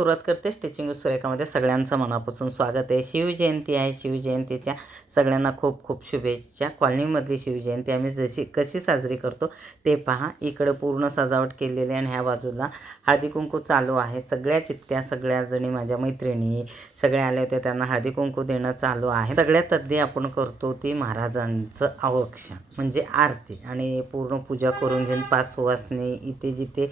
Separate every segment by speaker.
Speaker 1: Surat stitching सुरेखामध्ये सगळ्यांचं मनापासून स्वागत आहे. शिवजयंती आहे. शिवजयंतीच्या सगळ्यांना खूप खूप शुभेच्छा. कॉलनीमधली शिवजयंती आम्ही जशी कशी साजरी करतो ते पहा. इकडं पूर्ण सजावट केलेली आहे आणि ह्या बाजूला हळदी कुंकू चालू आहे. सगळ्या चित्त्या सगळ्या जणी माझ्या मैत्रिणी सगळ्या आल्या होत्या त्यांना हळदी कुंकू देणं चालू आहे. सगळ्यात आधी आपण करतो ती महाराजांचं अवक्षण म्हणजे आरती आणि पूर्ण पूजा करून घेऊन पाच सुवासनी इथे जिथे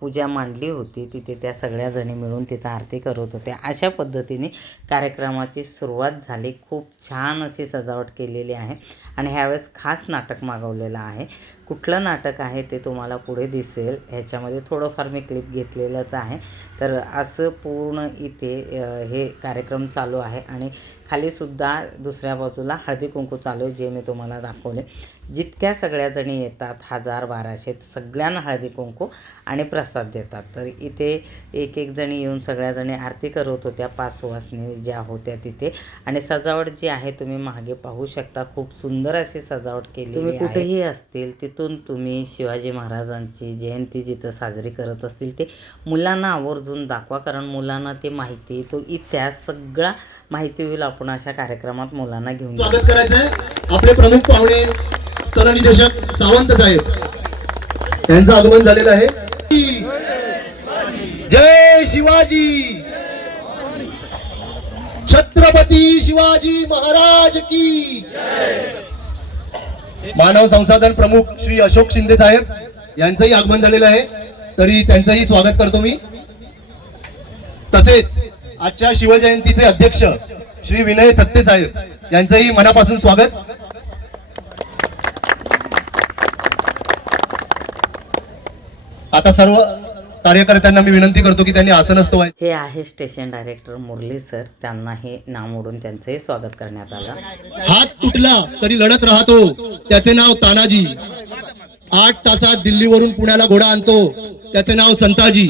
Speaker 1: पूजा मांडली होती तिथे त्या सगळ्या जणी मिळून तिथं आरती करत होते. अशा पद्धतीने कार्यक्रमाची सुरुवात झाली. खूप छान अशी सजावट केलेली आहे. आणि ह्यावेळेस खास नाटक मागवलेलं आहे. कुठलं नाटक आहे ते तुम्हाला पुढे दिसेल. ह्याच्यामध्ये थोडंफार मी क्लिप घेतलेलंच आहे. तर असं पूर्ण इथे हे कार्यक्रम चालू आहे आणि खालीसुद्धा दुसऱ्या बाजूला हळदी कुंकू चालू आहे जे मी तुम्हाला दाखवले. जितक्या सगळ्या जणी येतात हजार बाराशे सगळ्यांना हळदी कुंकू आणि प्रसाद देतात. तर इथे एक एक जणी येऊन सगळ्या जणी आरती करत होत्या पाच सुवासनी ज्या होत्या तिथे. आणि सजावट जी आहे तुम्ही मागे पाहू शकता खूप सुंदर अशी सजावट केली तुम्ही कुठेही असतील तिथून तुम्ही शिवाजी महाराजांची जयंती जिथं साजरी करत असतील ते मुलांना आवर्जून दाखवा. कारण मुलांना ते माहिती तो इतिहास सगळा माहिती होईल आपण अशा कार्यक्रमात मुलांना घेऊन
Speaker 2: स्वागत करायचं आहे आपले प्रमुख पाहुणे स्थलनिदेशक सावंत साहेब. यांचं आगमन झालेलं आहे. जय शिवाजी. छत्रपती शिवाजी महाराज की मानव संसाधन प्रमुख श्री अशोक शिंदे साहेब यांचंही आगमन झालेलं आहे. तरी त्यांचंही स्वागत करतो मी. तसेच आजच्या शिवजयंतीचे अध्यक्ष श्री विनय थत्ते साहेब यांचंही मनापासून स्वागत. आता सर्व कार्यकर्त्यांना मी विनंती करतो की त्यांनी आसनस्थ व्हायचं.
Speaker 1: हे आहे स्टेशन डायरेक्टर मुरली सर. त्यांना हे नाव मोडून त्यांचंही स्वागत करण्यात आलं.
Speaker 2: हात तुटला तरी लढत राहतो. त्याचे नाव तानाजी. आठ तासात दिल्लीवरून पुण्याला घोडा आणतो. त्याचे नाव संताजी.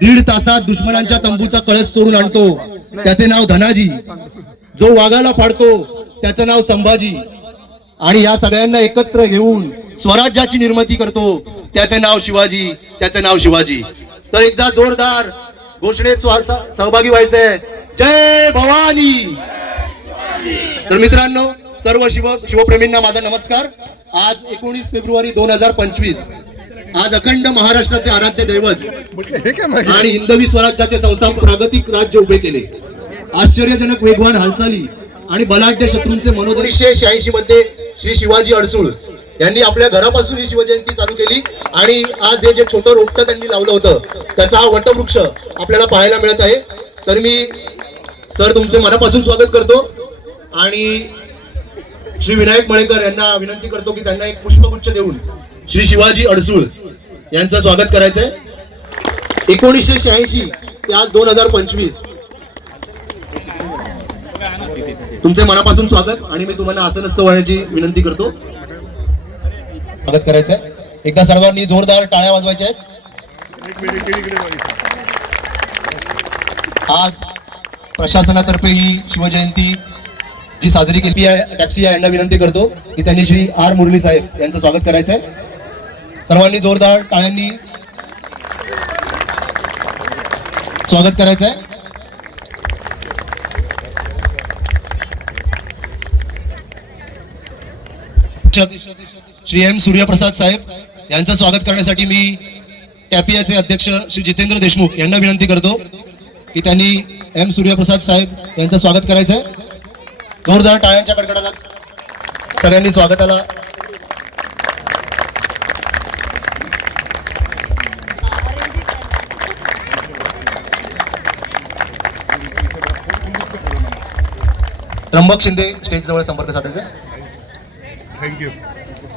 Speaker 2: दीड तासात दुश्मनांच्या तंबूचा कळस चोरून आणतो. त्याचे नाव धनाजी. जो वाघाला फाडतो त्याचं नाव संभाजी. आणि या सगळ्यांना एकत्र घेऊन स्वराज्याची निर्मिती करतो. त्याचे नाव शिवाजी त्याचे नाव शिवाजी. तर एकदा जोरदार घोषणेत सहभागी व्हायचंय. जय भवानी! तर मित्रांनो सर्व शिव शिवप्रेमींना माझा नमस्कार. आज एकोणीस फेब्रुवारी दोन हजार पंचवीस. आज अखंड महाराष्ट्राचे आराध्य दैवत आणि हिंदवी स्वराज्याचे संस्थापक प्रागतिक राज्य उभे केले. आश्चर्यजनक वेगवान हालचाली आणि बलाढ्य शत्रूंचे मनोदय एकोणीसशे शहाऐंशी मध्ये श्री शिवाजी अडसूळ यांनी आपल्या घरापासून ही शिवजयंती चालू केली. आणि आज हे जे छोटं रोपटं त्यांनी लावलं होतं त्याचा हा वटवृक्ष आपल्याला पाहायला मिळत आहे. तर मी सर तुमचं मनापासून स्वागत करतो. आणि श्री विनायक मळेकर यांना विनंती करतो की त्यांना एक पुष्पगुच्छ देऊन श्री शिवाजी अडसूळ यांचं स्वागत करायचंय एकोणीसशे शहाऐंशी ते आज दोन हजार पंचवीस. तुमचे मनापासून स्वागत. आणि मी तुम्हाला आसनस्थ होण्याची विनंती करतो. स्वागत करायचंय एकदा सर्वांनी जोरदार टाळ्या वाजवायच्या आहेत. आज प्रशासनातर्फे ही शिवजयंती जी साजरी केली आहे टॅक्सी आहे यांना विनंती करतो की त्यांनी श्री आर मुरली साहेब यांचं स्वागत करायचं आहे. सर्वांनी जोरदार टाळ्यांनी स्वागत करायचं आहे. श्री एम सूर्यप्रसाद साहेब यांचं स्वागत करण्यासाठी मी टॅपियाचे अध्यक्ष श्री जितेंद्र देशमुख यांना विनंती करतो की त्यांनी एम सूर्यप्रसाद साहेब यांचं स्वागत करायचं आहे जोरदार टाळ्यांच्या कडकडाला सगळ्यांनी स्वागताला. त्र्यंबक शिंदे स्टेजजवळ संपर्क साधायचा.
Speaker 3: थँक्यू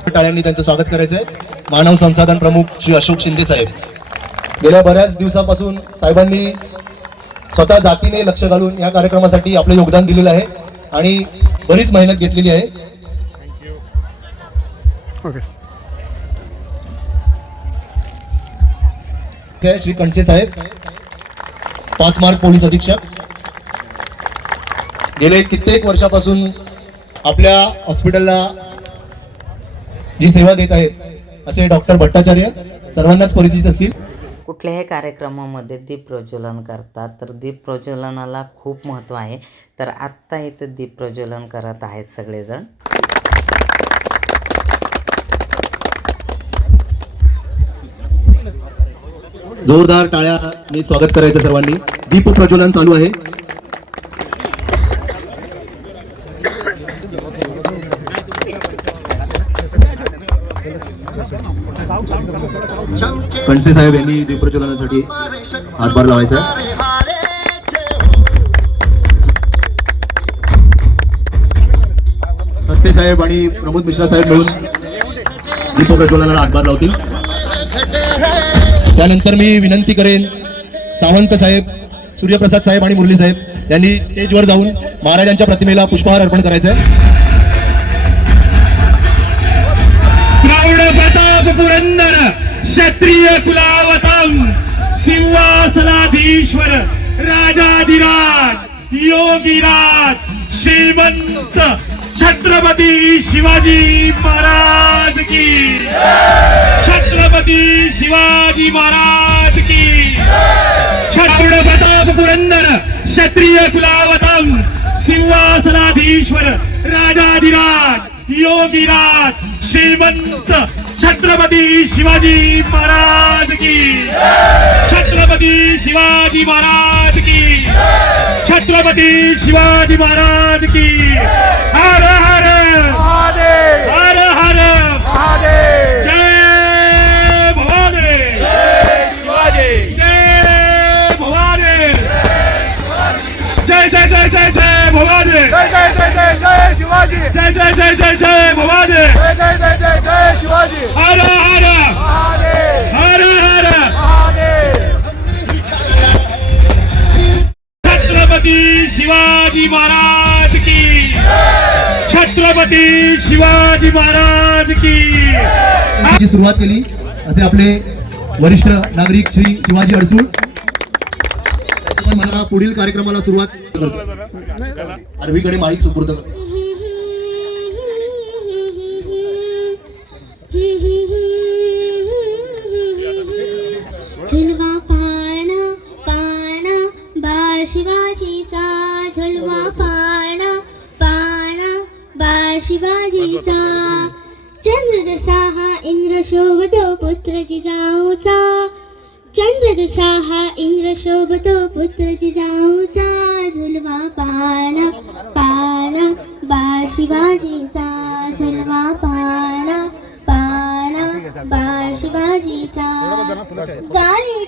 Speaker 2: टाळ्यांनी त्यांचं स्वागत करायचंय. मानव संसाधन प्रमुख श्री अशोक शिंदे साहेब. गेल्या बऱ्याच दिवसापासून साहेबांनी स्वतः जातीने लक्ष घालून या कार्यक्रमासाठी आपलं योगदान दिलेलं आहे आणि बरीच मेहनत घेतलेली आहे. श्री कणसे साहेब. पाच मार्क पोलीस अधीक्षक. गेले कित्येक वर्षापासून आपल्या हॉस्पिटलला ही सेवा देत आहेत असे डॉक्टर भट्टाचार्य सर्वांनाच परिचित असतील.
Speaker 1: कुठल्याही कार्यक्रमामध्ये दीप प्रज्वलन करतात तर दीप प्रज्वलनाला खूप महत्त्व आहे. तर आत्ता इथं दीप प्रज्वलन करत आहेत सगळेजण.
Speaker 2: जोरदार टाळ्याने स्वागत करायचं सर्वांनी. दीप प्रज्वलन चालू आहे. कणसे साहेब यांनी दीपप्रज्वलनासाठी हातभार लावायचा सत्ते साहेब आणि प्रमोद मिश्रा साहेब मिळून दीपप्रज्वलनाला हातभार लावतील. त्यानंतर मी विनंती करेन सावंत साहेब सूर्यप्रसाद साहेब आणि मुरली साहेब यांनी स्टेजवर जाऊन महाराजांच्या प्रतिमेला पुष्पहार अर्पण करायचं आहे.
Speaker 3: पुरंदर क्षत्रिय कुलावतम सिंहासनाधीश्वर राजाधिराज योगीराज श्रीमंत छत्रपती शिवाजी महाराज की छत्रपती शिवाजी महाराज की छत्रपती प्रताप पुरंदर क्षत्रिय कुलावतम सिंहासनाधीश्वर राजाधिराज योगीराज श्रीमंत छत्रपती शिवाजी महाराज की। छत्रपती शिवाजी महाराज की। छत्रपती शिवाजी महाराज की। हर हर। जय जय जय जय जय भवानी।
Speaker 4: जय जय जय जय जय शिवाजी।
Speaker 3: हर हर। हर हर।
Speaker 4: महादेव।
Speaker 3: छत्रपती शिवाजी महाराज की। छत्रपती शिवाजी महाराज की।
Speaker 2: सुरुवात केली असे आपले वरिष्ठ नागरिक श्री शिवाजी अडसूळ. मला पुढील कार्यक्रमाला सुरुवात करतो. अरवीकडे माईक सुपूर्द करतो.
Speaker 5: शिवाजीचा चंद्र जसा हा इंद्र शोभतो पुत्र जिजाऊचा. चंद्र जसा हा इंद्र शोभतो पुत्र जिजाऊचा. झुलवा पाना पाना बाळ शिवाजीचा. झुलवा पाना पाना बाळ शिवाजीचा. गाली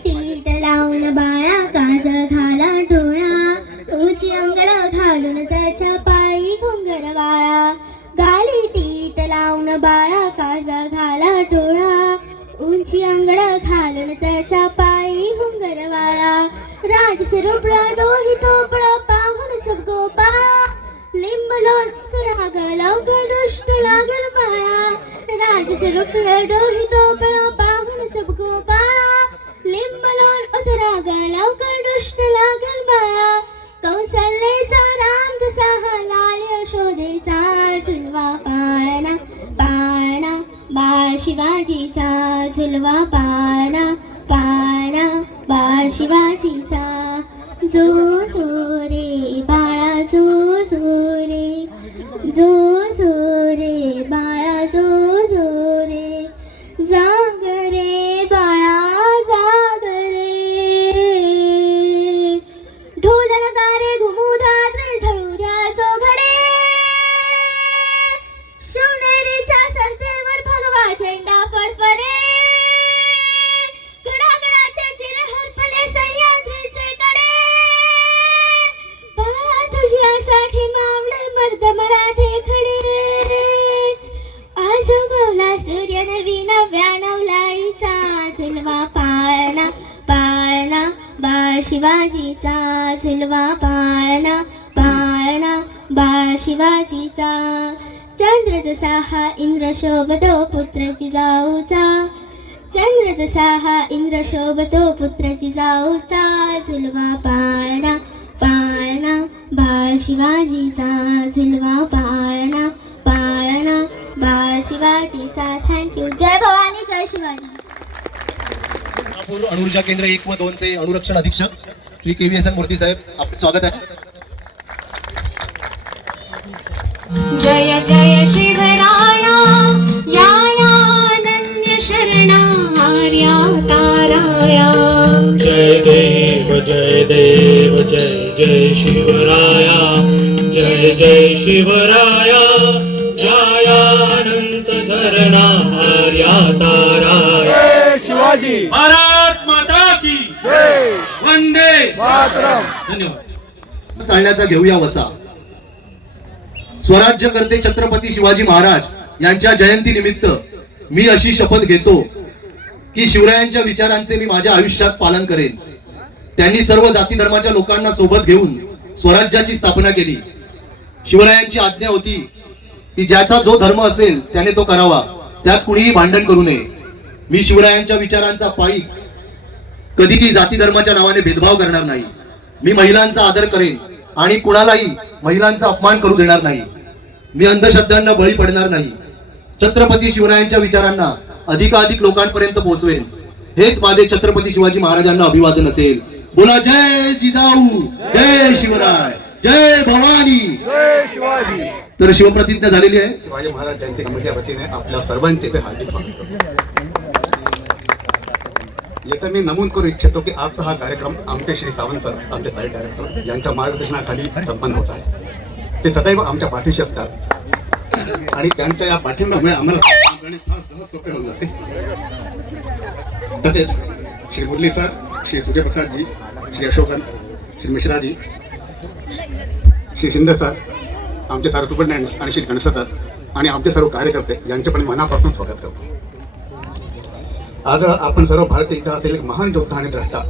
Speaker 5: त्याच्या पायी घुंगर वाळा. राज स्वरूपळा डोही तोपळा पाहून सब गोपाळा. लिंब लोण राग लवकर दुष्ट लागल बाळा राज स्वरूपळ डोही तोपळा पाहून सब गोपाळा. लिंब लोण उतराग लवकर दुष्ट लागल बाळा कौसल्याचा राम जसा हा लाल यशोदेचा झुलवा पाळणा पाळणा. बाळ शिवाजीचा झुलवा पाळणा. बाळ शिवाजीचा. जो जो रे बाळा जो जो रे जो शिवाजीचा झुलवा पाळणा पाळणा बाळ शिवाजीचा. चंद्र जसा हा इंद्र शोभतो पुत्राची जाऊचा. चंद्र जसा हा इंद्र शोभतो पुत्राची जाऊचा. झुलवा पाळणा पाळणा बाळ शिवाजीचा. झुलवा पाळणा पाळणा बाळ शिवाजीचा. थँक्यू जय भवानी जय शिवाजी.
Speaker 2: नागपूर केंद्र एक व दोनचे अणुरक्षण अधीक्षक Shri K V S N Murthy साहेब आपलं स्वागत आहे.
Speaker 5: जय जय शिवराया शरणार्या ताराया
Speaker 6: जय देव जय देव जय जय शिवराया जय जय शिवराया जयानंत झरणा आर्या ताराया
Speaker 4: जय शिवाजी।
Speaker 3: भारत माता की
Speaker 4: जय।
Speaker 3: वंदे
Speaker 4: मातरम.
Speaker 3: धन्यवाद.
Speaker 2: चालण्याचा घेऊया वसा. स्वराज्य करते छत्रपती शिवाजी महाराज यांच्या जयंती निमित्त मी अशी शपथ घेतो की शिवरायांच्या विचारांचे मी माझ्या आयुष्यात पालन करेन. त्यांनी सर्व जाती धर्माच्या लोकांना सोबत घेऊन स्वराज्याची स्थापना केली. शिवरायांची आज्ञा होती की ज्याचा जो धर्म असेल त्याने तो करावा. त्यात कुणीही भांडण करू नये. मी शिवरायांच्या विचारांचा पायी कधीही जाती धर्माच्या नावाने भेदभाव करणार नाही. मी महिलांचा आदर करेन आणि कुणालाही महिलांचा अपमान करू देणार नाही. मी अंधश्रद्धांना बळी पडणार नाही. छत्रपती शिवरायांच्या विचारांना अधिकाधिक लोकांपर्यंत पोहोचवेन. हेच माझे छत्रपती शिवाजी महाराजांना अभिवादन असेल. बोला जय जिजाऊ जय शिवराय जय भवानी.
Speaker 4: जय शिवाजी
Speaker 2: तर शिवप्रतिज्ञा झालेली आहे.
Speaker 7: शिवाजी महाराज जयंती कमिटीच्या वतीने आपल्या सर्वांचे ते हार्दिक स्वागत येथं मी नमूद करू इच्छितो की आजचा हा कार्यक्रम आमचे श्री सावंत सर आमचे साईड डायरेक्टर यांच्या मार्गदर्शनाखाली संपन्न होत आहे. ते सदैव आमच्या पाठीशी असतात. आणि त्यांच्या या पाठिंब्यामुळे आम्हाला फार सहज सोपे होऊन जाते. तसेच श्री मुरली सर श्री सूर्यप्रसादजी श्री अशोकन श्री मिश्राजी श्री शिंदे सर आमचे सर सुपरटेंडंट्स आणि श्री गणेश सर आणि आमचे सर्व कार्यकर्ते यांचे पण मनापासून स्वागत करतो. आज आपण सर्व भारतीय इतिहासातील एक महान योद्धा आणि द्रष्टा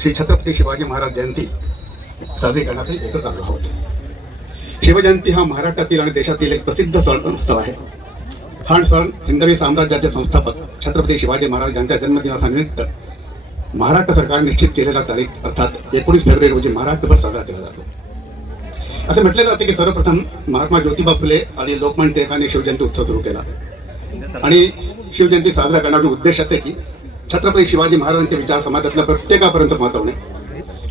Speaker 7: श्री छत्रपती शिवाजी महाराज जयंती साजरी करण्यासाठी एकत्र आलो आहोत. शिवजयंती हा महाराष्ट्रातील आणि देशातील एक प्रसिद्ध सण उत्सव आहे. हा सण हिंदवी साम्राज्याचे संस्थापक छत्रपती शिवाजी महाराज यांच्या जन्मदिवसानिमित्त महाराष्ट्र सरकारने निश्चित केलेला तारीख अर्थात एकोणीस फेब्रुवारी रोजी महाराष्ट्रभर साजरा केला जातो. असे म्हटले जाते की सर्वप्रथम महात्मा ज्योतिबा फुले आणि लोकमान्य टिळकांनी शिवजयंती उत्सव सुरू केला. आणि शिवजयंती साजरा करण्याचा उद्देश असे की छत्रपती शिवाजी महाराजांचे विचार समाजातल्या प्रत्येकापर्यंत पोहोचवणे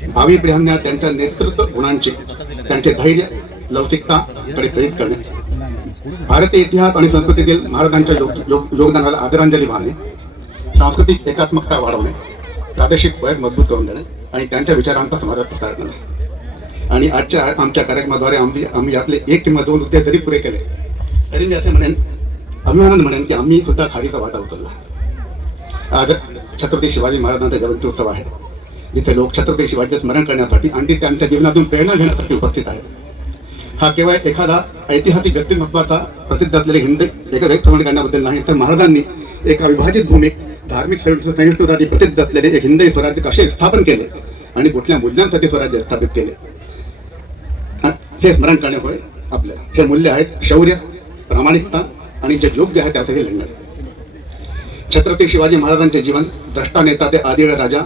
Speaker 7: भावी पिढ्यांना त्यांच्या नेतृत्व गुणांचे त्यांचे धैर्य लवचिकताकडे प्रेरित करणे. भारतीय इतिहास आणि संस्कृतीतील महाराजांच्या योग- योग- योगदानाला आदरांजली वाहणे सांस्कृतिक एकात्मकता वाढवणे प्रादेशिक वय मजबूत करून देणे आणि त्यांच्या विचारांचा समाजात प्रसार करणे. आणि आजच्या आमच्या कार्यक्रमाद्वारे आम्ही आम्ही आपले एक किंवा दोन उद्देश जरी पुरे केले तरी मी असे म्हणेन अभिमानानं म्हणेन की आम्ही सुद्धा खाडीचा वाटा उचलला आज छत्रपती शिवाजी महाराजांचा जयंती उत्सव आहे जिथे लोक छत्रपती शिवाजीचे स्मरण करण्यासाठी आणि ते त्यांच्या जीवनातून प्रेरणा घेण्यासाठी उपस्थित आहेत हा केवळ एखादा ऐतिहासिक व्यक्तिमत्वाचा प्रसिद्ध असलेले हिंद एका व्यक्ती करण्याबद्दल नाही तर महाराजांनी एका विभाजित भूमीत धार्मिक सहिष्णुतासाठी प्रसिद्ध असलेले एक हिंदवी स्वराज्य कसे स्थापन केले आणि कुठल्या मूल्यांसाठी स्वराज्य स्थापित केले हे स्मरण करणे होय आपल्या हे मूल्य आहेत शौर्य प्रामाणिकता आणि जे योग्य आहे त्यासाठी लढणं छत्रपती शिवाजी महाराजांचे जीवन द्रष्टा नेता ते आदिळ राजा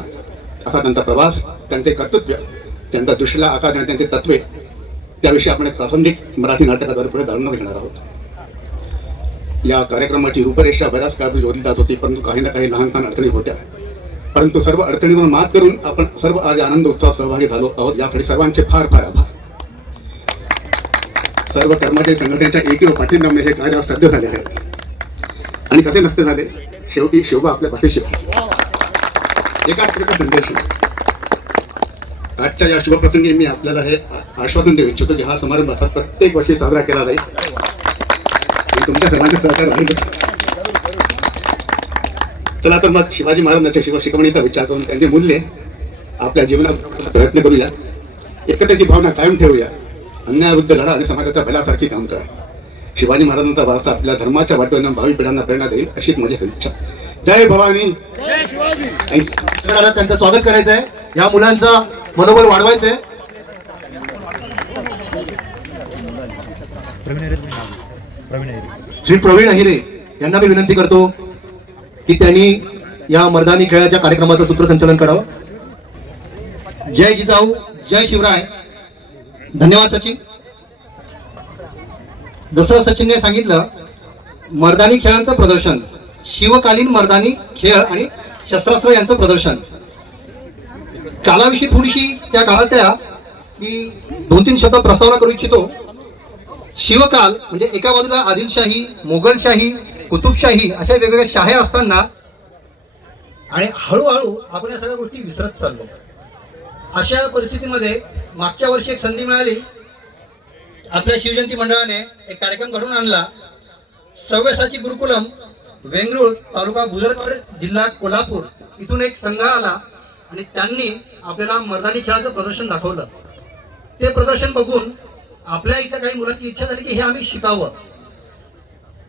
Speaker 7: असा त्यांचा प्रवास त्यांचे कर्तृत्व त्यांचा दृष्टीला आकार देणे त्यांचे तत्वे त्याविषयी आपण एक प्रासंगिक मराठी नाटकाद्वारे पुढे जाणून घेणार आहोत. या कार्यक्रमाची रूपरेषा बऱ्याच काळ जोडली जात होती परंतु काही ना काही लहान लहान अडचणी होत्या. परंतु सर्व अडचणीवर मात करून आपण सर्व आज आनंद उत्सवात सहभागी झालो आहोत. यासाठी सर्वांचे फार फार आभार. सर्व कर्मचारी संघटनेच्या एकीव पाठिंब्यामुळे हे कार्य आज साध्य झाले आहे. आणि कसे नसते झाले? शेवटी शोभा आपल्या पाठीशी एकाच प्रकार धंद्याशी आजच्या या शुभप्रसंगी मी आपल्याला हे आश्वासन देऊ इच्छितो की हा समारंभ असा प्रत्येक वर्षी साजरा केला जाईल. आणि तुमच्या सर्वांचे सहकार राहीलच चला तर मग शिवाजी महाराजांच्या शिव शिकवणीचा विचार करून त्यांचे मूल्य आपल्या जीवनात प्रयत्न करूया. एकतेची भावना कायम ठेवूया. अन्यायाविरुद्ध लढा आणि समाजाच्या भल्यासारखी काम करा. शिवाजी महाराजांचा वारसा आपल्या धर्माच्या वाटेनं भावी पिढ्यांना प्रेरणा देईल अशीच माझी इच्छा. जय भवानी.
Speaker 2: त्यांचं स्वागत करायचं आहे या मुलांचा मनोबल वाढवायचं आहे श्री प्रवीण अहिरे यांना मी विनंती करतो की त्यांनी या मर्दानी खेळाच्या कार्यक्रमाचं सूत्रसंचालन करावं. जय जिजाऊ जय शिवराय. धन्यवाद सचिन. जसं सचिनने सांगितलं मर्दानी खेळांचं प्रदर्शन शिवकालीन मर्दानी खेळ आणि
Speaker 8: शस्त्रास्त्र यांचं प्रदर्शन. कालाविषयी थोडीशी त्या काळातल्या मी दोन तीन शब्द प्रस्तावना करू इच्छितो. शिवकाल म्हणजे एका बाजूला आदिलशाही मोगलशाही कुतुबशाही अशा वेगवेगळ्या शाह्या असताना आणि हळूहळू आपण या सगळ्या गोष्टी विसरत चाललो. अशा परिस्थितीमध्ये मागच्या वर्षी एक संधी मिळाली. आपल्या शिवजयंती मंडळाने एक कार्यक्रम घडवून आणला. सव्यसाची गुरुकुलम वेंगरुळ तालुका भुजरगड जिल्हा कोल्हापूर इथून एक संघ आला आणि त्यांनी आपल्याला मर्दानी खेळाचं प्रदर्शन दाखवलं. ते प्रदर्शन बघून आपल्या इथल्या काही मुलांची इच्छा झाली की हे आम्ही शिकावं.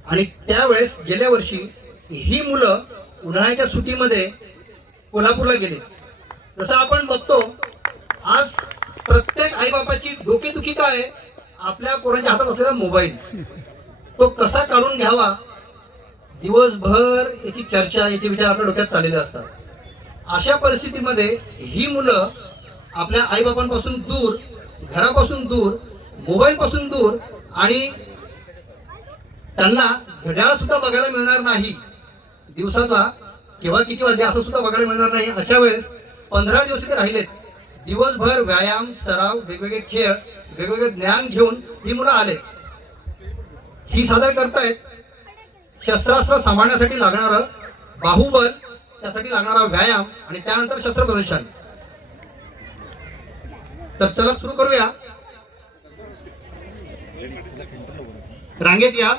Speaker 8: आणि त्यावेळेस गेल्या वर्षी ही मुलं उन्हाळ्याच्या सुट्टीमध्ये कोल्हापूरला गेली. जसं आपण बघतो आज प्रत्येक आईबापाची डोकेदुखी काय आहे? आपल्या पोरांच्या हातात असलेला मोबाईल. तो कसा काढून घ्यावा? दिवसभर याची चर्चा याचे विचार आपल्या डोक्यात चाललेले असतात. अशा परिस्थितीमध्ये ही मुलं आपल्या आईबापांपासून दूर घरापासून दूर मोबाईलपासून दूर आणि त्यांना घड्याळ सुद्धा बघायला मिळणार नाही. दिवसाचा केव्हा किती वाजले असं सुद्धा बघायला मिळणार नाही अशा वेळेस पंधरा दिवस ते राहिलेत. दिवसभर व्यायाम सराव वेगवेगळे खेळ वेगवेगळे ज्ञान घेऊन ही मुलं आले ही सादर करतायत शस्त्रास्त्र सांभाळण्यासाठी लागणारं बाहुबल त्यासाठी लागणारा व्यायाम आणि त्यानंतर शस्त्र प्रदर्शन. तर चला सुरू करूया. रांगेत या.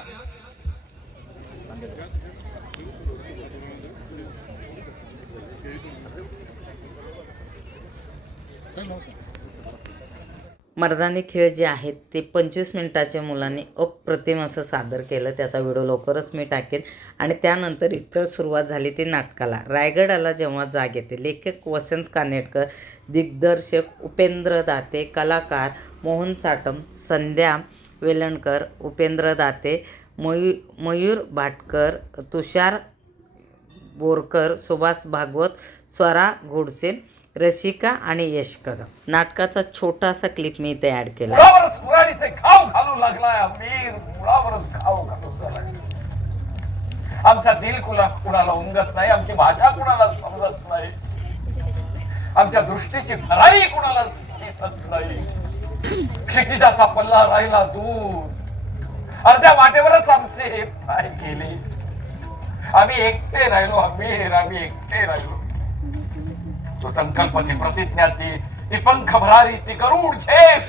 Speaker 1: मर्दानी खेळ जे आहेत ते पंचवीस मिनिटाच्या मुलांनी अप्रतिम असं सादर केलं. त्याचा व्हिडिओ लवकरच मी टाकेन. आणि त्यानंतर इथं सुरुवात झाली ती नाटकाला. रायगडाला जेव्हा जाग येते लेखक वसंत कानेटकर दिग्दर्शक उपेंद्र दाते कलाकार मोहन साटम संध्या वेलणकर उपेंद्र दाते मयू मयूर भाटकर तुषार बोरकर सुभाष भागवत स्वरा गोडसे रसिका आणि यश कदम नाटकाचा छोटासा क्लिप मी इथे ॲड केला.
Speaker 3: घालू लागलाय अमीर मुळावरच आमचा दिल कुला कुणाला उमगत नाही आमची भाषा कुणाला समजत नाही. आमच्या दृष्टीची भराई कुणाला दिसत नाही. क्षितिजाचा पल्ला राहिला दूर. अर्ध्या वाटेवरच आमचे पाय गेले. आम्ही एकटे राहिलो अमीर आम्ही एकटे राहिलो. तो संकल्प ती प्रतिज्ञा ती ती पंख भरारी ती गरुड झेप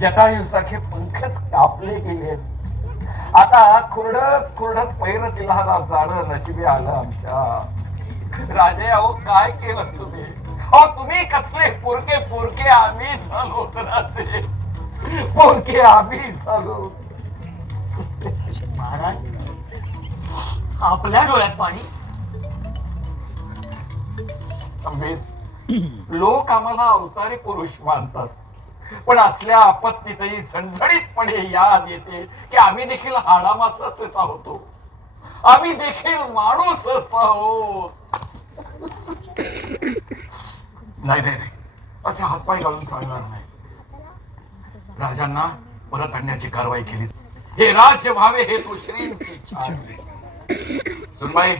Speaker 3: जटायू सारखे पंखच कापले गेले. आता खुरडत खुरडत पैर तिला जाण नशिबी आलं आमच्या. राजे अहो काय केलं तुम्ही? अहो तुम्ही कसले पोरके पोरके आम्ही झालो राजे पोरके आम्ही झालो
Speaker 6: महाराज आपल्या डोळ्यात पाणी.
Speaker 3: लोक आम्हाला अवतारे पुरुष मानतात. पण असल्या आपत्तीतही झणझणीतपणे याद येते की आम्ही देखील हाडामासाच आहोतो. आम्ही देखील माणूसच आहोत. नाही नाही असे हातपाय घालून चालणार नाही. राजांना परत आणण्याची कारवाई केली. हे राज्य व्हावे हे तू श्रींची इच्छा सुनबाई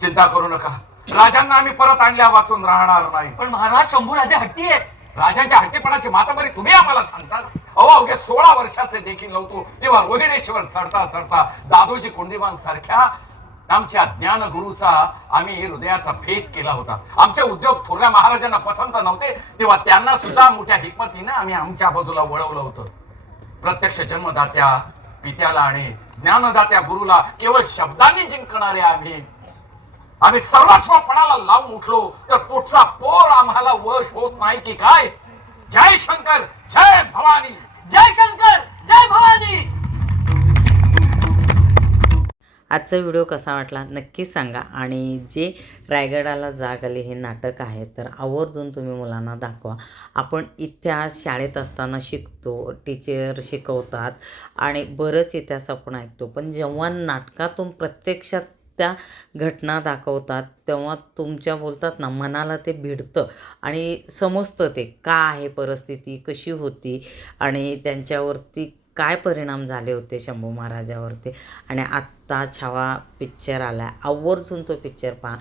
Speaker 3: चिंता करू नका. राजांना आम्ही परत आणल्या वाचून राहणार नाही.
Speaker 6: पण महाराज शंभूराजे हट्टी आहेत.
Speaker 3: राजांच्या हट्टीपणाची माताबरी तुम्ही आम्हाला सांगता? अहो अवघे सोळा वर्षाचे देखील नव्हतो. तेव्हा रोहिणेश्वर चढता चढता दादोजी कोंडीबान सारख्या आमच्या ज्ञान गुरुचा आम्ही हृदयाचा भेद केला होता. आमचे उद्योग थोरल्या महाराजांना पसंत नव्हते. तेव्हा त्यांना सुद्धा मोठ्या हिकमतीनं आम्ही आमच्या बाजूला वळवलं होतं. प्रत्यक्ष जन्मदात्या पित्याला आणि ज्ञानदात्या गुरुला केवळ शब्दांनी जिंकणारे आम्ही. आम्ही सर्वस्वपणाला लावून उठलो. तर पोटचा पोर आम्हाला वश होत नाही की काय? जय शंकर जय भवानी.
Speaker 6: जय शंकर जय भवानी.
Speaker 1: आजचा व्हिडिओ कसा वाटला नक्की सांगा. आणि जे रायगडाला जाग आली हे नाटक आहे तर आवर्जून तुम्ही मुलांना दाखवा. आपण इतिहास शाळेत असताना शिकतो टीचर शिकवतात आणि बरंच इतिहास आपण ऐकतो. पण जेव्हा नाटकातून प्रत्यक्षात त्या घटना दाखवतात तेव्हा तुमच्या बोलतात ना मनाला ते भिडतं आणि समजतं ते. का आहे परिस्थिती कशी होती आणि त्यांच्यावरती काय परिणाम झाले होते शंभू महाराजावरती? आणि आत्ता छावा पिक्चर आलाय. आवर्जून तो पिक्चर पहा.